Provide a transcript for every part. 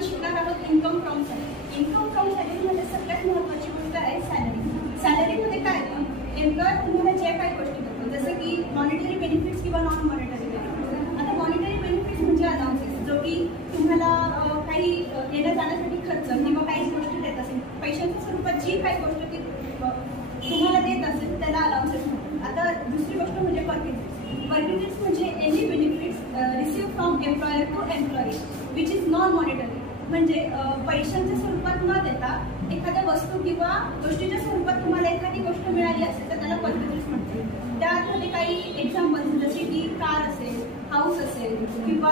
आपण शिकणार आहोत income from salary. Income from सॅलरीमध्ये सगळ्यात महत्त्वाची गोष्ट आहे सॅलरी. सॅलरीमध्ये काय एम्प्लॉयर तुम्हाला जे काही गोष्टी करतो, जसं की मॉनिटरी बेनिफिट्स किंवा नॉन मॉनिटरी बेनिफिट्स. आता मॉनिटरी बेनिफिट्स म्हणजे अलाउन्सेस, जो की तुम्हाला काही येण्या जाण्यासाठी खर्च किंवा काही गोष्टी देत असेल, पैशांच्या स्वरूपात जी काही गोष्ट ती तुम्हाला देत असेल त्याला अलाउन्सेस म्हणतात. आता दुसरी गोष्ट म्हणजे परमिटेस. परमिटेस म्हणजे any benefits receive from employer to employee which is non monetary. म्हणजे पैशांच्या स्वरूपात न देता एखाद्या वस्तू किंवा गोष्टीच्या स्वरूपात तुम्हाला एखादी गोष्ट मिळाली असेल तर त्याला परमिटेस म्हणतात. त्यामध्ये काही एक्झाम्पल्स जसे की कार असेल, हाऊस असेल किंवा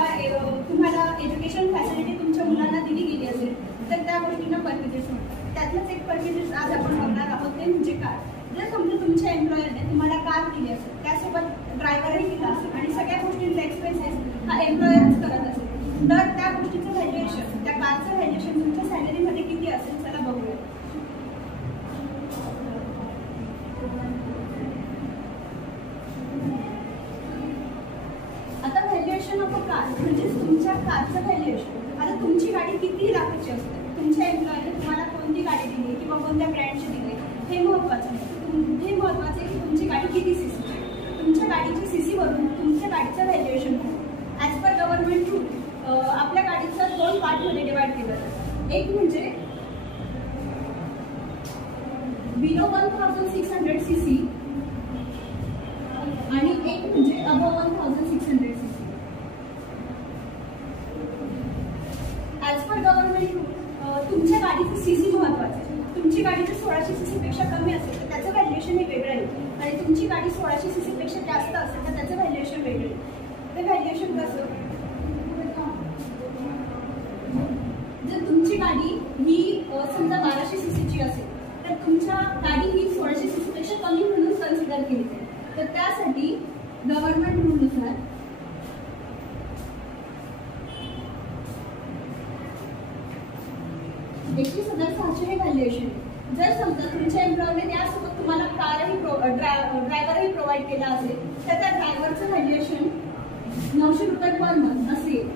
तुम्हाला एज्युकेशन फॅसिलिटी तुमच्या मुलांना दिली गेली असेल तर त्या गोष्टींना परमिटेस म्हणतात. त्यातलंच एक परमिटेस आज आपण बघणार आहोत ते म्हणजे कार. जर समजा तुमच्या एम्प्लॉयरने तुम्हाला कार दिली असेल, त्यासोबत ड्रायव्हरही दिला असेल आणि सगळ्या गोष्टींचा एक्सपेन्सेस हा एम्प्लॉयरच करत असेल, तर त्या गोष्टीचं व्हॅल्युएशन, त्या कारचं व्हॅल्युएशन तुमच्या सॅलरीमध्ये किती असेल चला बघूया. आता व्हॅल्युएशन ऑफ अ कार म्हणजे तुमच्या कारचं व्हॅल्युएशन. आता तुमची गाडी किती लाखाची असते, तुमच्या एम्प्लॉयरने तुम्हाला कोणती गाडी दिली किंवा कोणत्या ब्रँडची दिली हे महत्त्वाचं नाही. हे महत्त्वाचं आहे की तुमची गाडी किती सीसीची आहे. तुमच्या गाडीची सीसीवरून तुमच्या गाडीचं व्हॅल्युएशन आहे. ॲज पर गव्हर्नमेंट रूल आपल्या गाडीचं 2 पार्टमध्ये डिवाइड केलं जातं. एक म्हणजे बिलो 1600 सीसी आणि एक म्हणजे above 1600 CC. As per government rule तुमच्या गाडीचं सीसी महत्त्वाचं आहे. तुमची गाडी जर 1600 सीसी पेक्षा कमी असेल तर त्याचं व्हॅल्युएशन हे वेगळं आहे आणि तुमची गाडी 1600 सीसी पेक्षा जास्त असेल तर त्याचं व्हॅल्युएशन वेगळं आहे. ते व्हॅल्युएशन कसं, जर तुमची गाडी ही समजा 1200 सीसीची असेल तर तुमच्या गाडी ही 1600 सीसी पेक्षा कमी म्हणून कन्सिडर केली जाईल. तर त्यासाठी गव्हर्नमेंट रूलनुसार 21,600 हे व्हॅल्युएशन. जर समजा तुमच्या एम्प्लॉयरने त्यासोबत तुम्हाला कारही ड्रायव्हरही प्रोव्हाइड केला असेल तर त्या ड्रायव्हरचं व्हॅल्युएशन 900 रुपये पर मंथ असेल.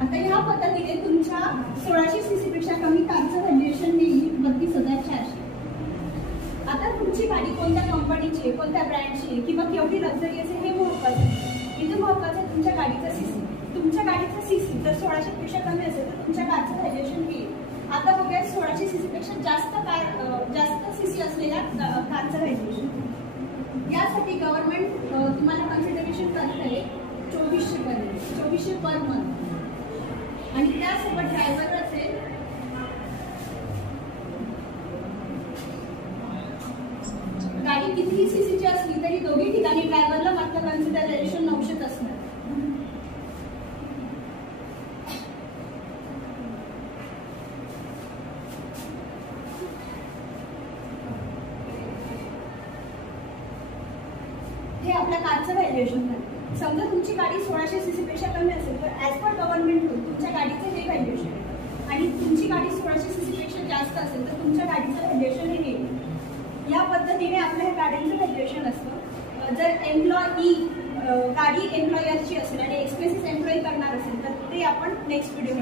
आता ह्या पद्धतीने तुमच्या 1600 सीसी पेक्षा कमी कारचं व्हॅल्युएशन येईल 32,400. आता तुमची गाडी कोणत्या कंपनीची, कोणत्या ब्रँडची किंवा केवढी लक्झरियस आहे हे महत्त्वाचं आहे. इथे महत्त्वाचं आहे तुमच्या गाडीचा सीसी. तुमच्या गाडीचा सीसी जर 1600 पेक्षा कमी असेल तर तुमच्या कारचं व्हॅल्युएशन येईल. आता बघूया 1600 सीसी पेक्षा जास्त सीसी असलेल्या कारचं व्हॅल्युएशन. यासाठी गव्हर्नमेंट तुम्हाला कन्सिडरेशन करत आहे 2400 पर मंथ आणि त्यासोबत ड्रायव्हर असेल गाडी कितीही सीसीची असली तरी दोघी ठिकाणी ड्रायव्हरला मात्र कन्सिडरेशन 900 असणार. हे आपल्या कारचं व्हॅल्युएशन आहे. समजा तुमची गाडी 1600 सीसी पेक्षा कमी असेल तर ॲज पर गव्हर्नमेंट रूल तुमच्या गाडीचं हे व्हॅल्युएशन आहे आणि तुमची गाडी 1600 सीसी पेक्षा जास्त असेल तर तुमच्या गाडीचं व्हॅल्युएशन हे येईल. या पद्धतीने आपल्या गाडीचं व्हॅल्युएशन असतं. जर एम्प्लॉई गाडी एम्प्लॉयरची असेल आणि एक्सपेन्सेस एम्प्लॉई करणार असेल तर ते आपण नेक्स्ट व्हिडिओ